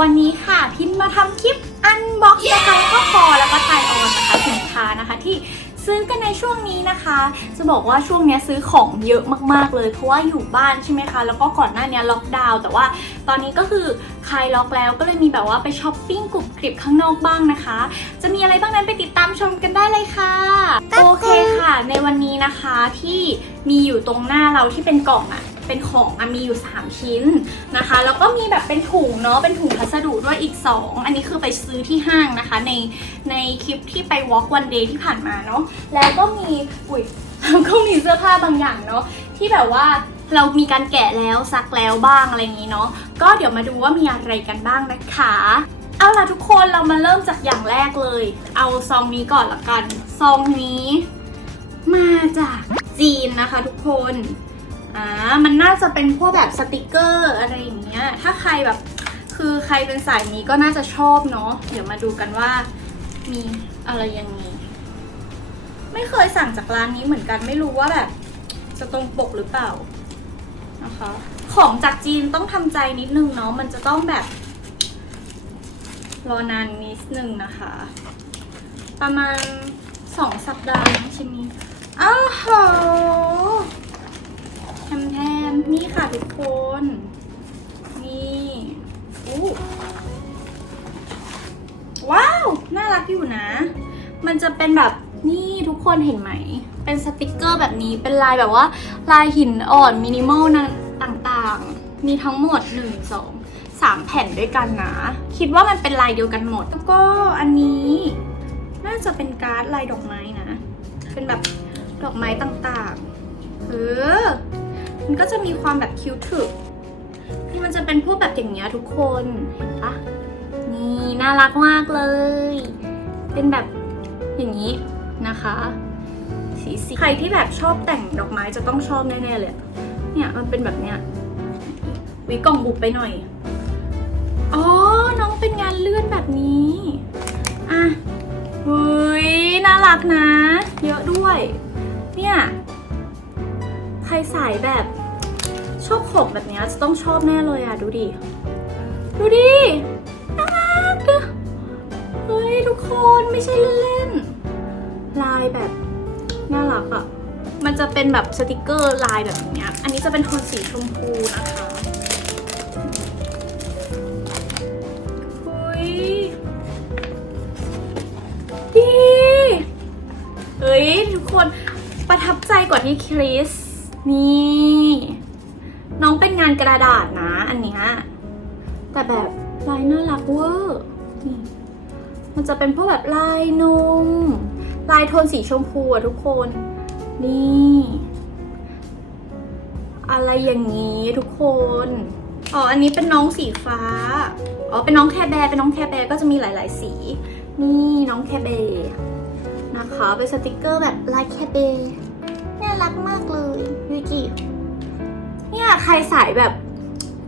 วันนี้ค่ะพิมพ์มาทำคลิปอันบ็อกซ์นะคะแล้วก็คอแล้วก็ไทยออนนะคะสินค้านะคะที่ซื้อกันในช่วงนี้นะคะ จะบอกว่าช่วงเนี้ยซื้อของเยอะมากๆเลย เพราะว่าอยู่บ้านใช่ไหมคะ แล้วก็ก่อนหน้านี้ล็อกดาวน์แต่ว่าตอนนี้ก็คือคลายล็อกแล้วก็เลยมีแบบว่าไปช้อปปิ้งกรุบกริบข้างนอกบ้างนะคะ จะมีอะไรบ้างนั้นไปติดตามชมกันได้เลยค่ะโนวันนี้นะคะที่มีอยู่ตรงหน้าเราที่เป็นกล่องอะเป็นของอะมีอยู่ 3 ชิ้นนะคะ แล้วก็มีแบบเป็นถุงเนาะเป็นถุงพัสดุด้วยอีก 2 อันนี้คือไปซื้อที่ห้างนะคะ ในในคลิปที่ไป walk one day ที่ผ่านมาเนาะแล้วก็มีอุ้ยก็มีเสื้อผ้าบางอย่างเนาะที่แบบว่าเรามีการแกะแล้วซักแล้วบ้างอะไรอย่างนี้เนาะก็เดี๋ยวมาดูว่ามีอะไรกันบ้างนะคะเอาล่ะทุกคนเรามาเริ่มจากอย่างแรกเลย เอาซองนี้ก่อนละกัน ซองนี้ มาจากจีนนะคะทุกคนอ่ามันน่าจะเป็นพวกแบบสติกเกอร์อะไรอย่างเงี้ยถ้าใครแบบคือใครเป็นสายนี้ก็น่าจะชอบเนาะเดี๋ยวมาดูกันว่ามีอะไรยังไงไม่เคยสั่งจากร้านนี้เหมือนกันไม่รู้ว่าแบบ จะตรงปกหรือเปล่านะคะของจากจีนต้องทำใจนิดนึงเนาะมันจะต้องแบบ รอนานนิดนึงนะคะ ประมาณสองสัปดาห์นะชิ้นนี้ อ้าวโหแทมแทมนี่ค่ะทุกคน นี่อู้ว้าว น่ารักอยู่นะ มันจะเป็นแบบนี่ทุกคนเห็นไหม เป็นสติกเกอร์แบบนี้ เป็นลายแบบว่า ลายหินอ่อนมินิมอลนะต่างๆ มีทั้งหมด 1 2 3 แผ่นด้วยกันนะ คิดว่ามันเป็นลายเดียวกันหมด แล้วก็อันนี้ น่าจะเป็นการ์ดลายดอกไม้นะ เป็นแบบ ดอกไม้ต่างๆเออมันก็จะมีความแบบคิ้วถึกนี่มันจะเป็นพวกแบบอย่างเงี้ยทุกคน เห็นปะนี่น่ารักมากเลย เป็นแบบอย่างนี้นะคะ สีสีใครที่แบบชอบแต่งดอกไม้จะต้องชอบแน่ๆเลย เนี่ยมันเป็นแบบเนี้ยวิกล่องบุบไปหน่อย อ๋อ น้องเป็นงานเลื่อนแบบนี้ อะเฮ้ยน่ารักนะ เยอะด้วย เนี่ยใครสายแบบชอบขบแบบนี้จะต้องชอบแน่เลยอะดูดิ ดูดิน่ารักอะเฮ้ยทุกคนไม่ใช่เล่นๆลายแบบน่ารักอะมันจะเป็นแบบสติกเกอร์ลายแบบเนี้ยอันนี้จะเป็นโทนสีชมพูนะคะเฮ้ยดีเฮ้ยทุกคน ประทับใจกว่าที่คริส นี่ น้องเป็นงานกระดาษนะอันเนี้ย แต่แบบลายน่ารักเวอร์นี่มันจะเป็นพวกแบบลายนมลายโทนสีชมพูอะทุกคน นี่ อะไรอย่างนี้ทุกคน อ๋อ อันนี้เป็นน้องสีฟ้า อ๋อ เป็นน้องแคร์แบร์เป็นน้องแคร์แบร์ก็จะมีหลาย ๆ สี นี่น้องแคร์แบร์ นะคะ เป็นสติกเกอร์แบบลายแคร์แบน่ารักมากเลยยูกิเนี่ยใครสายแบบ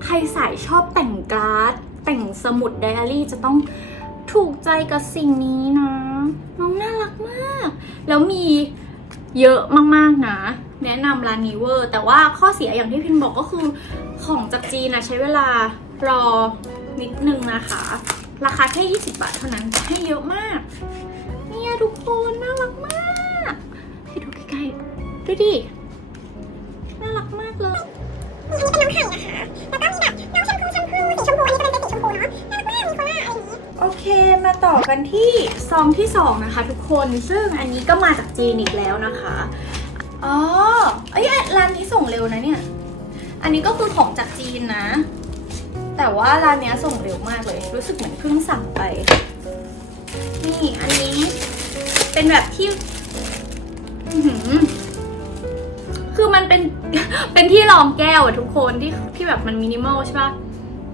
ใครสายชอบแต่งการ์ด แต่งสมุดไดอารี่จะต้องถูกใจกับสิ่งนี้นะ น้องน่ารักมาก แล้วมีเยอะมากๆนะ แนะนำร้านนี้เวอร์ แต่ว่าข้อเสียอย่างที่พิมบอกก็คือของจากจีนนะใช้เวลารอนิดนึงนะคะ ราคาแค่ 20 บาทเท่านั้นให้เยอะมาก ดูดิ น่ารักมากเลยอันนี้เป็นน้องไข่นะคะ แล้วก็มีแบบน้องแชมพูแชมพูสีชมพู อันนี้ก็เป็นสีชมพูเนาะ น่ารักมากมีโคล่าอะไรอย่างนี้ โอเค มาต่อกันที่ซองที่ 2 นะคะทุกคน ซึ่งอันนี้ก็มาจากจีนอีกแล้วนะคะ อ๋อ เอ้ยร้านนี้ส่งเร็วนะเนี่ย อันนี้ก็คือของจากจีนนะ แต่ว่าร้านเนี้ยส่งเร็วมากเลย รู้สึกเหมือนเพิ่งสั่งไป นี่ อันนี้เป็นแบบที่อื้อหือคือมัน เป็น เป็นที่รองแก้วอะทุกคนที่ที่แบบมันมินิมอลใช่ปะ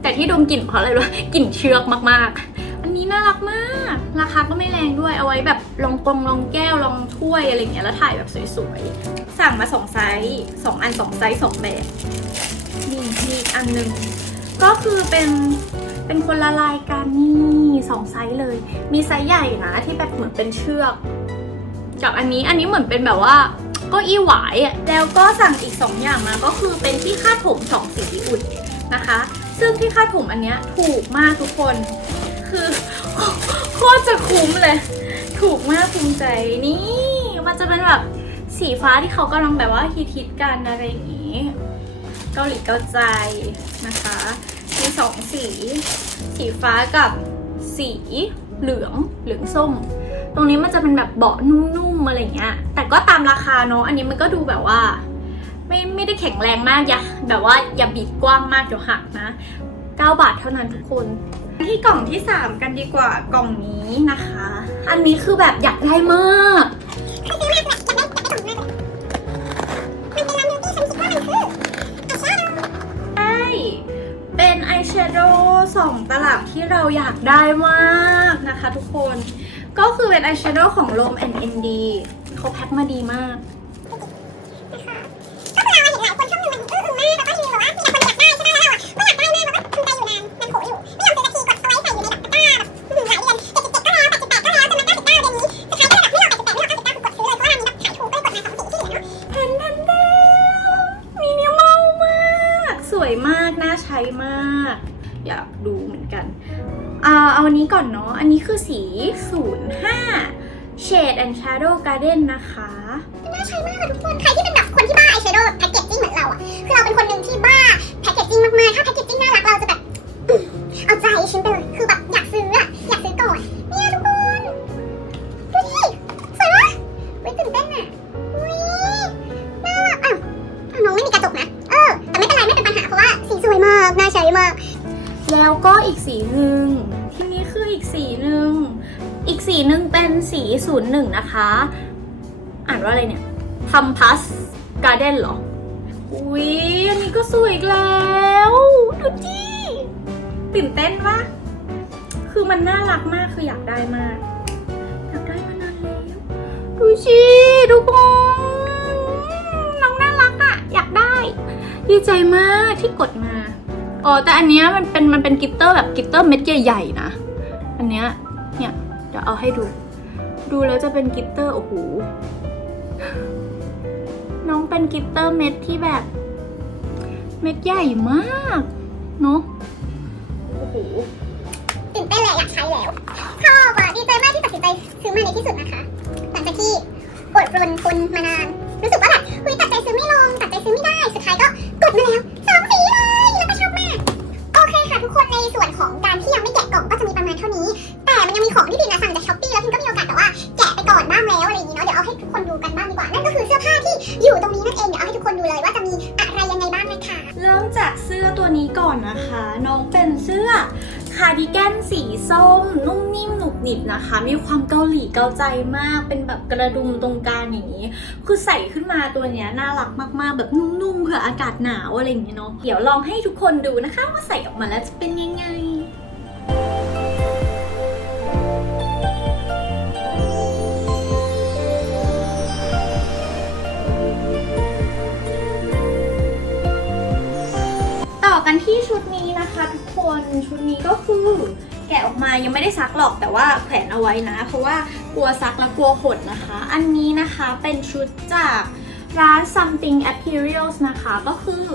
แต่ที่ดมกลิ่นเพราะอะไรรู้ปะกลิ่นเชือกมากๆ อันนี้น่ารักมาก ราคาก็ไม่แรงด้วยเอาไว้แบบลองกลงลองแก้วลองถ้วยอะไรเงี้ยแล้วถ่ายแบบสวยๆ สั่งมาสองไซส์สองอันสองไซส์สองแบบนี่มีอีกอันหนึ่งก็คือเป็นเป็นคนละลายกันนี่สองไซส์เลย มีไซส์ใหญ่นะที่แบบเหมือนเป็นเชือกกับอันนี้อันนี้เหมือนเป็นแบบว่า เก็อีหวายอะแล้วก็สั่งอีก 2 อย่างมาก็คือเป็นที่คาดผมสองสีอุ่นนะคะ ซึ่งที่คาดผมอันเนี้ยถูกมากทุกคน คือโคตรจะคุ้มเลย ถูกมากภูมิใจนี่มันจะเป็นแบบสีฟ้าที่เขากำลังแบบว่าฮิตๆกันอะไรอย่างนี้ เกาหลีเกาใจนะคะ มีสองสี สีฟ้ากับสีเหลืองเหลืองส้ม ตรงนี้มันจะเป็นแบบเบาะนุ่มๆอะไรอย่างเงี้ย แต่ก็ตามราคาเนาะ อันนี้มันก็ดูแบบว่า ไม่ไม่ได้แข็งแรงมากอย่าแบบว่าอย่าบีบกว้างมากเดี๋ยวหักนะ 9 บาทเท่านั้นทุกคน ที่กล่องที่ 3 กันดีกว่ากล่องนี้นะคะ อันนี้คือแบบอยากได้มากคือซื้อมากเลยอยากได้อยากได้ของมากเลยมันเป็นร้านบิวตี้ฉันคิดว่ามันคือไอแชโดว์ใช่เป็นอายแชโดว์สองตลับที่เราอยากได้มากนะคะทุกคน ก็คือเป็นอายแชโดว์ของ Rome and ND เขาแพ็คมาดีมากนะคะก็คือเราเห็นหลายคนชอบดูมันอื้ออึมมากแล้วก็ทีแบบว่ามีแต่คนอยากได้ใช่ไหมเราอะอยากได้มากแล้วก็ทำใจอยู่นานนานโขอยู่ไม่ยอมซื้อสักทีกดเอาไว้ใส่อยู่ในแบบตะกร้าแบบอื้อหือหลายเดือนเจ็ดสิบเจ็ดก็แล้วแปดสิบแปดก็แล้วจนมาเก้าสิบเก้าเดือนนี้สุดท้ายก็แบบไม่ยอแปดสิบแปดไม่ยอมเก้าสิบเก้ากดซื้อเลยเพราะว่ามีแบบขายถูกเลยกดมาสองสีที่เหลือเนาะแผ่นแผ่นแดงมินิมมาก สวยมาก น่าใช้มาก อยากดูเหมือนกัน อ่าเอาอันนี้ก่อนเนาะ อันนี้คือสี 05 Shade and Shadow Garden นะคะน่าใช้มากเลยทุกคน ใครที่เป็นแบบคนที่บ้าอายแชโดว์แพ็กเกจจิ้งเหมือนเราอะคือเราเป็นคนหนึ่งที่บ้าแพ็กเกจจิ้งมากๆ ถ้าแพ็ก แล้วก็อีกสีหนึ่งที่นี่คืออีกสีหนึ่งอีกสีหนึ่งเป็นสี01นะคะ อ่านว่าอะไรเนี่ยทัมพัสการ์เด้นเหรออุ๊ยอันนี้ก็สวยอีกแล้วดูดิตื่นเต้นปะคือมันน่ารักมากคืออยากได้มาก อยากได้มานานแล้วดูสิทุกคนน้องน่ารักอะอยากได้ ดีใจมากที่กดมา ออแต่อันเนี้ยมันเป็นมันเป็นกิตเตอร์แบบกิตเตอร์เม็ดใหญ่ๆนะ อันเนี้ยเนี่ยเดี๋ยวเอาให้ดู ดูแล้วจะเป็นกิตเตอร์โอ้โหน้องเป็นกิตเตอร์เม็ดที่แบบ เม็ดใหญ่มากเนอะโอ้โหตื่นเต้นเลยอยากใช้แล้วชอบอะดีใจมากที่ตัดสินใจซื้อมาในที่สุดนะคะหลังจากที่อดรนทุนมานาน รู้สึกว่าแบบเฮ้ยตัดใจซื้อไม่ลงตัดใจซื้อไม่ได้สุดท้ายก็กดมาแล้ว เท่านี้ แต่มันยังมีของที่พิมนะสั่งจากช้อปปี้แล้วพิมก็มีโอกาสแต่ว่าแกะไปก่อนบ้างแล้วอะไรอย่างนี้เนาะเดี๋ยวเอาให้ทุกคนดูกันบ้างดีกว่านั่นก็คือเสื้อผ้าที่อยู่ตรงนี้นั่นเองเดี๋ยวเอาให้ทุกคนดูเลยว่าจะมีอะไรยังไงบ้างนะคะเริ่มจากเสื้อตัวนี้ก่อนนะคะ น้องเป็นเสื้อคาร์ดิแกนสีส้ม นุ่มนิ่มหนุบหนิบนะคะ มีความเกาหลีเกาใจมาก เป็นแบบกระดุมตรงกลางอย่างนี้ คือใส่ขึ้นมาตัวเนี้ยน่ารักมากๆ แบบนุ่มๆเผื่ออากาศหนาวอะไรอย่างเงี้ยเนาะเดี๋ยวลองให้ทุกคนดูนะคะว่าใส่ออกมาแล้วจะเป็นยังไง อกันที่ชุดนี้นะคะทุกคนชุดนี้ก็คือแกะออกมายังไม่ได้ซักหรอกแต่ว่าแขวนเอาไว้นะ เพราะว่ากลัวซักแล้วกลัวหดนะคะ อันนี้นะคะเป็นชุดจากร้าน something materials นะคะก็คือ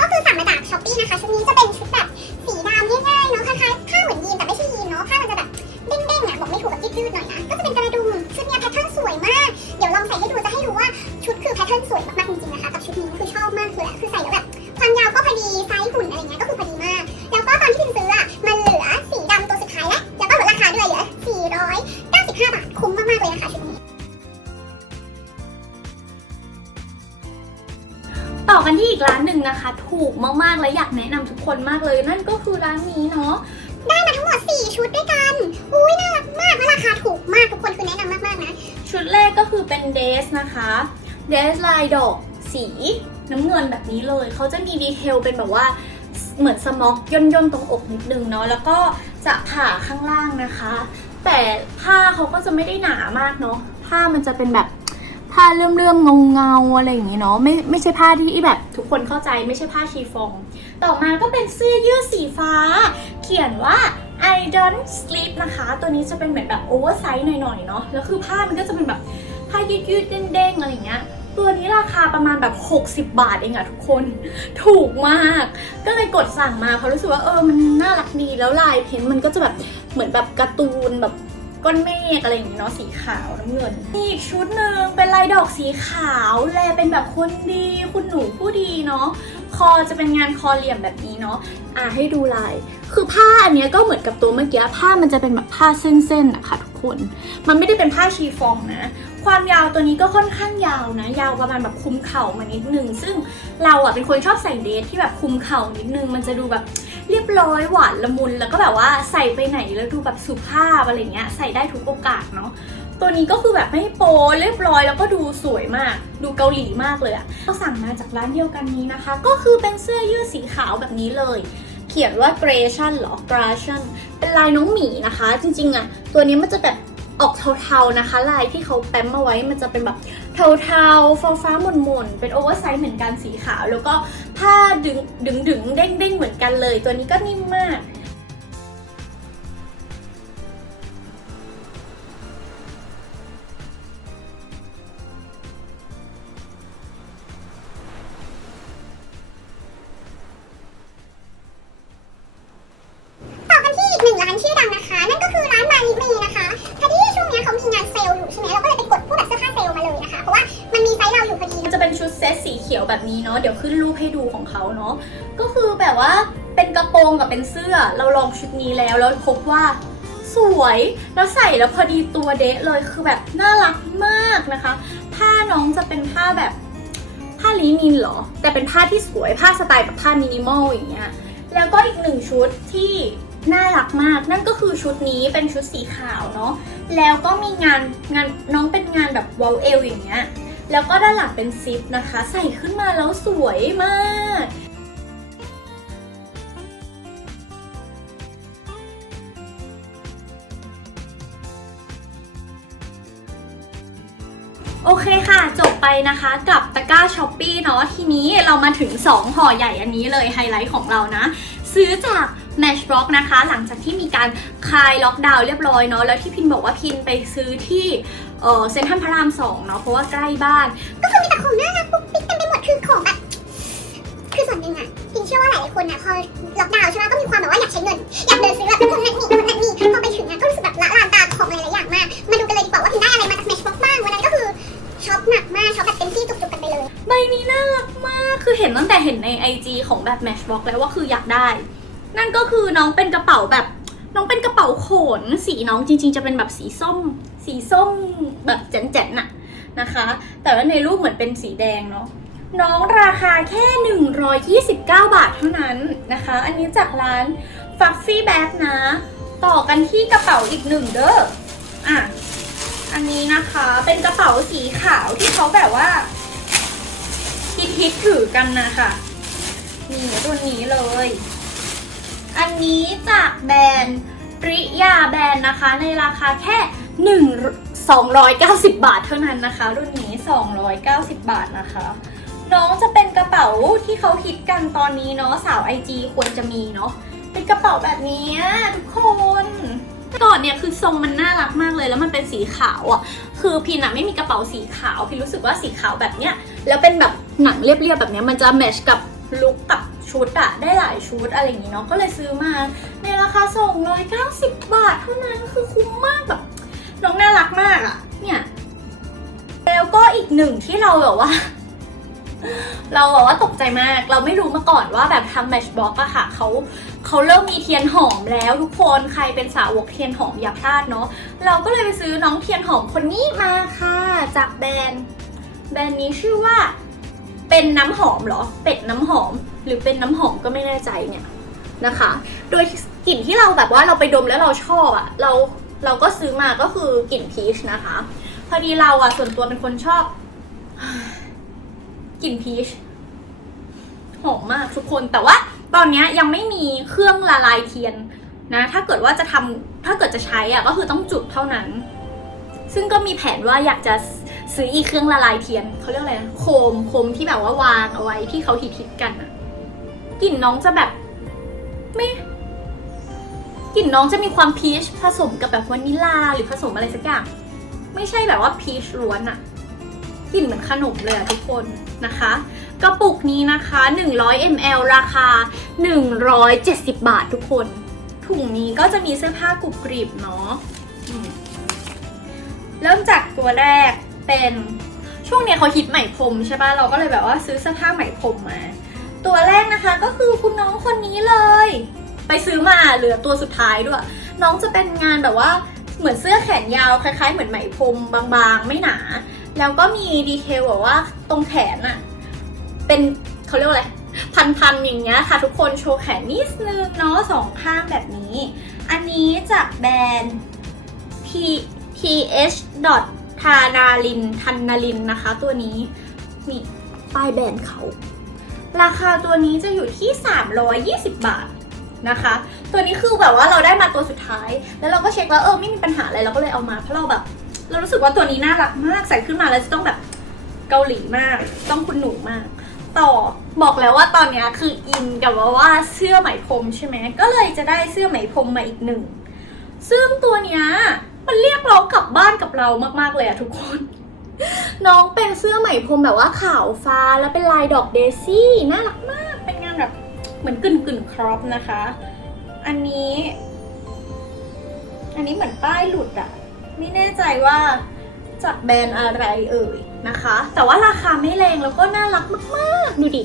ก็คือสั่งมาจากช้อปปี้นะคะ ชุดนี้จะเป็นชุดแบบสีดำง่ายๆเนาะคล้ายๆผ้าเหมือนยีนแต่ไม่ใช่ยีนเนาะผ้ามันจะแบบเด้งๆอะบอกไม่ถูกแบบยืดๆหน่อยนะก็จะเป็นกระดุมชุดนี้แพทเทิร์นสวยมาก เดี๋ยวลองใส่ให้ดูจะให้รู้ว่าชุดคือแพทเทิร์นสวยมากๆจริงๆนะคะกับชุดนี้คือชอบมากเลยคือใส่แล้วแบบ ความยาวก็พอดีไซส์หุ่นอะไรเงี้ยก็คือพอดีมาก แล้วก็ตอนที่พิมซื้ออะมันเหลือสีดำตัวสุดท้ายแล้วแล้วก็ลดราคาด้วยเหลือ495 บาทคุ้มมากๆเลยนะคะชุดนี้ต่อกันที่อีกร้านหนึ่งนะคะ ถูกมากๆและอยากแนะนำทุกคนมากเลย นั่นก็คือร้านนี้เนาะได้มาทั้งหมด 4 ชุดด้วยกัน อุ้ยน่ารักมากและราคาถูกมากทุกคนคือแนะนำมากๆนะ ชุดแรกก็คือเป็นเดสนะคะ เดสลายดอกสี น้ำเงินแบบนี้เลย เขาจะมีดีเทลเป็นแบบว่าเหมือนสม็อกย่นย่นๆตรงอกนิดนึงเนาะแล้วก็จะผ่าข้างล่างนะคะ แต่ผ้าเขาก็จะไม่ได้หนามากเนาะผ้ามันจะเป็นแบบผ้าเลื่อมเลื่อมเงาเงาๆอะไรอย่างงี้เนาะไม่ไม่ใช่ผ้าที่แบบ ทุกคนเข้าใจไม่ใช่ผ้าชีฟอง ต่อมาก็เป็นเสื้อยืดสีฟ้า เขียนว่า I don't sleep นะคะ ตัวนี้จะเป็นเหมือนแบบโอเวอร์ไซส์หน่อยๆเนาะแล้วคือผ้ามันก็จะเป็นแบบผ้ายืดๆเด้งๆอะไรอย่างเงี้ย ตัวนี้ราคาประมาณแบบ 60 บาทเองอะทุกคน ถูกมาก ก็เลยกดสั่งมาเพราะรู้สึกว่าเออมันน่ารักดีแล้วลายเพ้นมันก็จะแบบเหมือนแบบการ์ตูนแบบก้อนเมฆอะไรอย่างงี้เนาะสีขาวน้ำเงินนี่อีกชุดหนึ่งเป็นลายดอกสีขาวแลเป็นแบบคนดีคุณหนูผู้ดีเนาะคอจะเป็นงานคอเหลี่ยมแบบนี้เนาะอะให้ดูลาย คือผ้าอันเนี้ยก็เหมือนกับตัวเมื่อกี้ผ้ามันจะเป็นแบบผ้าเส้นๆนะคะทุกคน มันไม่ได้เป็นผ้าชีฟองนะ ความยาวตัวนี้ก็ค่อนข้างยาวนะ ยาวประมาณแบบคุมเข่ามานิดนึง ซึ่งเราอะเป็นคนชอบใส่เดทที่แบบคุมเข่านิดนึง มันจะดูแบบเรียบร้อยหวานละมุน แล้วก็แบบว่าใส่ไปไหนแล้วดูแบบสุภาพอะไรเงี้ย ใส่ได้ทุกโอกาสเนาะตัวนี้ก็คือแบบไม่โปเรียบร้อยแล้วก็ดูสวยมาก ดูเกาหลีมากเลยอะก็สั่งมาจากร้านเดียวกันนี้นะคะ ก็คือเป็นเสื้อยืดสีขาวแบบนี้เลย เขียนว่า g r a t i o n หรอ gradation เป็นลายน้องหมีนะคะ จริงๆอะตัวนี้มันจะแบบ ออกเทาๆนะคะ ลายที่เขาแปมมาไว้มันจะเป็นแบบเทาๆฟ้าฟ้าๆหม่นๆเป็นโอเวอร์ไซส์เหมือนกันสีขาว แล้วก็ผ้าดึงดึงดึงเด้งเด้งเหมือนกันเลย ตัวนี้ก็นิ่มมาก ขียวแบบนี้เนาะเดี๋ยวขึ้นรูปให้ดูของเขาเนาะก็คือแบบว่าเป็นกระโปรงกับเป็นเสื้อ เราลองชุดนี้แล้วแล้วพบว่าสวยแล้วใส่แล้วพอดีตัวเดะเลยคือแบบน่ารักมากนะคะ ผ้าน้องจะเป็นผ้าแบบผ้าลินินเหรอ แต่เป็นผ้าที่สวยผ้าสไตล์แบบผ้ามินิมอลอย่างเงี้ยแล้วก็อีกหนึ่งชุดที่น่ารักมาก นั่นก็คือชุดนี้เป็นชุดสีขาวเนาะแล้วก็มีงานงานน้องเป็นงานแบบวอลเอลอย่างเงี้ย แล้วก็ด้านหลังเป็นซิปนะคะ ใส่ขึ้นมาแล้วสวยมากโอเคค่ะ จบไปนะคะกับตะกร้าช้อปปี้เนาะทีนี้เรามาถึง 2ห่อใหญ่อันนี้เลยไฮไลท์ของเรานะ ซื้อจาก Matchbox นะคะ หลังจากที่มีการคลายล็อกดาวน์เรียบร้อยเนาะแล้วที่พินบอกว่าพินไปซื้อที่ เออเซ็นทรัลพระรามสองเนาะเพราะว่าใกล้บ้าน ก็คือมีแต่ของน่ารักปุ๊กปิ๊กเต็มไปหมดคือของแบบคือส่วนหนึ่งอะจริงเชื่อว่าหลายๆคนอะพอล็อกดาวน์ใช่ไหมก็มีความแบบว่าอยากใช้เงิน อยากเดินซื้อแบบนู่นนั่นนี่นู่นนั่นนี่พอไปถึงอะก็รู้สึกแบบละลานตาของอะไรหลายอย่างมาก มาดูกันเลยดีกว่าว่าพิมได้อะไรมาจาก Matchbox บ้างวันนั้นก็คือช็อปหนักมากช็อปแบบเต็มที่จุกๆกันไปเลยใบนี้น่ารักมากคือเห็นตั้งแต่เห็นใน IG ของแบบ Matchbox แล้วว่าคืออยากได้ นั่นก็คือน้องเป็นกระเป๋าแบบน้องเป็นกระเป๋าโขน สีน้องจริง ๆ จะเป็นแบบสีส้ม สีส้มแบบแจ๋นๆน่ะนะคะ แต่ว่าในรูปเหมือนเป็นสีแดงเนาะน้องราคาแค่ 129 บาทเท่านั้นนะคะ อันนี้จากร้าน f u f f y Bag นะ ต่อกันที่กระเป๋าอีกหนึ่งเด้ออะอันนี้นะคะเป็นกระเป๋าสีขาวที่เขาแบบว่าฮิตฮิตถือกันนะคะนี่ตัวนี้เลย อันนี้จากแบรนด์ปริยาแบรนด์นะคะ ในราคาแค่ หนึ่ง290 บาทเท่านั้นนะคะ รุ่นนี้ 290 บาทนะคะ น้องจะเป็นกระเป๋าที่เขาฮิตกันตอนนี้เนาะสาว IG ควรจะมีเนาะเป็นกระเป๋าแบบนี้ทุกคนก่อนเนี่ยคือทรงมันน่ารักมากเลยแล้วมันเป็นสีขาวอะ่ะ คือพินอะไม่มีกระเป๋าสีขาวพินรู้สึกว่าสีขาวแบบเนี้ยแล้วเป็นแบบหนังเรียบๆแบบเนี้ยมันจะแมชกับลุคกับชุดอะได้หลายชุดอะไรอย่างงี้เนาะก็เลยซื้อมาในราคา 290 บาทเท่านั้นคือคุ้มมากแบบ น้องน่ารักมากอะเนี่ย แล้วก็อีกหนึ่งที่เราแบบว่า เราแบบว่าตกใจมาก เราไม่รู้มาก่อนว่าแบบทำแมชบ็อกอะค่ะเขาเขาเริ่มมีเทียนหอมแล้วทุกคนใครเป็นสาวกเทียนหอมอย่าพลาดเนาะเราก็เลยไปซื้อน้องเทียนหอมคนนี้มาค่ะ จากแบรนด์แบรนด์นี้ชื่อว่าเป็นน้ำหอมเหรอ เป็ดน้ำหอม หรือเป็นน้ำหอมก็ไม่แน่ใจเนี่ยนะคะ โดยกลิ่นที่เราแบบว่าเราไปดมแล้วเราชอบอะเรา เราก็ซื้อมาก็คือกลิ่นพีชนะคะ พอดีเราอะส่วนตัวเป็นคนชอบกลิ่นพีชหอมมากทุกคนแต่ว่าตอนเนี้ยยังไม่มีเครื่องละลายเทียนนะ ถ้าเกิดว่าจะทำถ้าเกิดจะใช้อะก็คือต้องจุดเท่านั้น ซึ่งก็มีแผนว่าอยากจะซื้ออีกเครื่องละลายเทียนเขาเรียกอะไรนะโคมโคมที่แบบว่าวางเอาไว้ที่เขาฮิตๆกันอะกลิ่นน้องจะแบบ ไม่ กลิ่นน้องจะมีความพีชผสมกับแบบวานิลาหรือผสมอะไรสักอย่าง ไม่ใช่แบบว่าพีชล้วนอะกลิ่นเหมือนขนมเลยอะทุกคนนะคะ กระปุกนี้นะคะ 100 ml ราคา 170 บาททุกคน ถุงนี้ก็จะมีเสื้อผ้ากรุบกริบเนาะเริ่มจากตัวแรกเป็นช่วงเนี้ยเขาฮิตไหมพรมใช่ปะเราก็เลยแบบว่าซื้อเสื้อผ้าไหมพรมมา ตัวแรกนะคะก็คือคุณน้องคนนี้เลย ไปซื้อมาเหลือตัวสุดท้ายด้วย น้องจะเป็นงานแบบว่าเหมือนเสื้อแขนยาวคล้ายๆ เหมือนไหมพรมบางๆ ไม่หนา แล้วก็มีดีเทลแบบว่าตรงแขนอะเป็นเขาเรียกว่าอะไรพันๆอย่างเงี้ยค่ะ ทุกคนโชว์แขนนิดนึงเนาะสองข้างแบบนี้ อันนี้จากแบรนด์ P PH. ทานาลินทันนาลินนะคะ ตัวนี้นี่ป้ายแบรนด์เขา ราคาตัวนี้จะอยู่ที่ 320 บาท นะคะ ตัวนี้คือแบบว่าเราได้มาตัวสุดท้าย แล้วเราก็เช็คแล้วเออไม่มีปัญหาอะไรเราก็เลยเอามาเพราะเราแบบ เรารู้สึกว่าตัวนี้น่ารักมากใส่ขึ้นมาแล้วจะต้องแบบเกาหลีมาก ต้องคุณหนูมาก ต่อบอกแล้วว่าตอนนี้คืออินกับว่าว่าเสื้อไหมพรมใช่ไหมก็เลยจะได้เสื้อไหมพรมมาอีกหนึ่งซึ่งตัวเนี้ยมันเรียกร้องกลับบ้านกับเรามากๆเลยอะทุกคน น้องเป็นเสื้อไหมพรมแบบว่าขาวฟ้าแล้วเป็นลายดอกเดซี่น่ารักมาก เหมือนกึ่นกึ่นครอปนะคะ อันนี้ อันนี้เหมือนป้ายหลุดอะไม่แน่ใจว่าจากแบรนด์อะไรเอ่ยนะคะ แต่ว่าราคาไม่แรงแล้วก็น่ารักมากๆ ดูดิ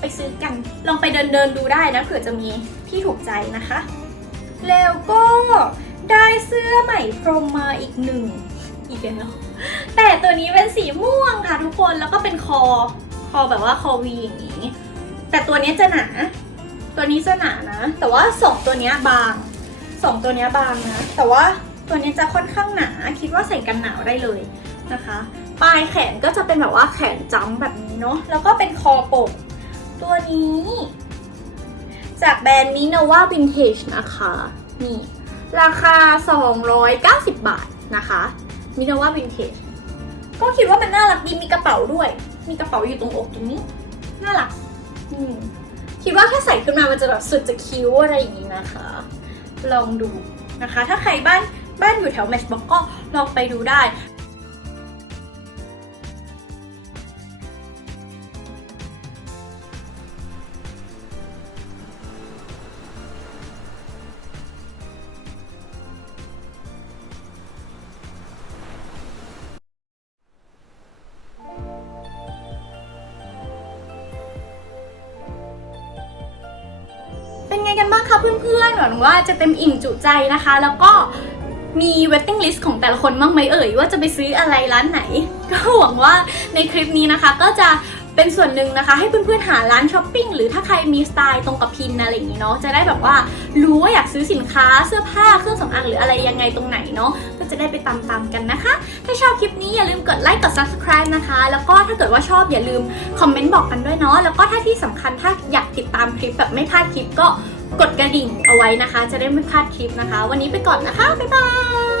ไปซื้อกัน ลองไปเดินเดินดูได้นะเผื่อจะมีที่ถูกใจนะคะ แล้วก็ได้เสื้อใหม่พรมมาอีกหนึ่งอีกแล้วแต่ตัวนี้เป็นสีม่วงค่ะทุกคนแล้วก็เป็นคอ คอแบบว่าคอวีอย่างนี้ แต่ตัวนี้จะหนา ตัวนี้จะหนานะ แต่ว่าสองตัวนี้บางสองตัวนี้บางนะ แต่ว่าตัวนี้จะค่อนข้างหนา คิดว่าใส่กันหนาวได้เลยนะคะ ปลายแขนก็จะเป็นแบบว่าแขนจ้ำแบบนี้เนาะ แล้วก็เป็นคอปก ตัวนี้ จากแบรนด์มินาวาวินเทจนะคะ นี่ ราคา 290 บาทนะคะมินาวาวินเทจก็คิดว่ามันน่ารักดี มีกระเป๋าด้วย มีกระเป๋าอยู่ตรงอกตรงนี้ น่ารัก คิดว่าถ้าใส่ขึ้นมามันจะแบบสุดจะคิ้วอะไรอย่างนี้นะคะ ลองดูนะคะ ถ้าใครบ้านบ้านอยู่แถวแมชบ็อกก็ลองไปดูได้ เป็นไงกันบ้างคะเพื่อนๆหวังว่าจะเต็มอิ่มจุใจนะคะ แล้วก็มี waiting list ของแต่ละคนบ้างไหมเอ่ยว่าจะไปซื้ออะไรร้านไหน ก็หวังว่าในคลิปนี้นะคะ ก็จะ เป็นส่วนหนึ่งนะคะ ให้เพื่อนๆหาร้านช้อปปิ้งหรือถ้าใครมีสไตล์ตรงกับพินอะไรอย่างนี้เนาะจะได้แบบว่ารู้ว่าอยากซื้อสินค้าเสื้อผ้าเครื่องสำอางหรืออะไรยังไงตรงไหนเนาะก็จะได้ไปตามๆกันนะคะ ถ้าชอบคลิปนี้อย่าลืมกดไลค์กด subscribe นะคะ แล้วก็ถ้าเกิดว่าชอบอย่าลืมคอมเมนต์บอกกันด้วยเนาะแล้วก็ถ้าที่สำคัญถ้าอยากติดตามคลิปแบบไม่พลาดคลิปก็กดกระดิ่งเอาไว้นะคะ จะได้ไม่พลาดคลิปนะคะ วันนี้ไปก่อนนะคะบ๊ายบาย